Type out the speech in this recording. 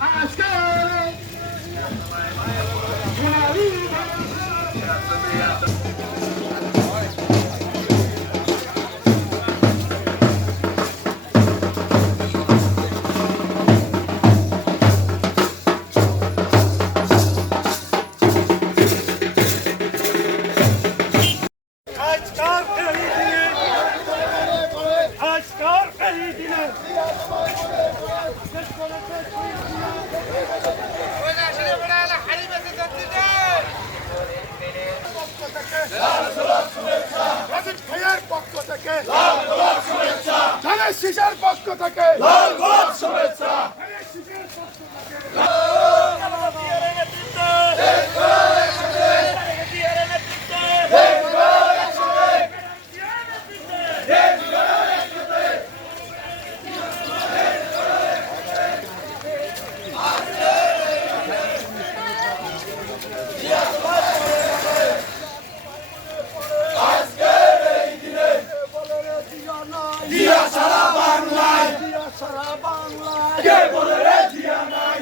Asker! আজকাল এই দিনে রাজীব ভাইয়ের পক্ষ থেকে ধানের শীষের পক্ষ থেকে দিয়া সারা বাংলায় দিয়া সারা বাংলায়। কে বলে রে জিয়া নাই?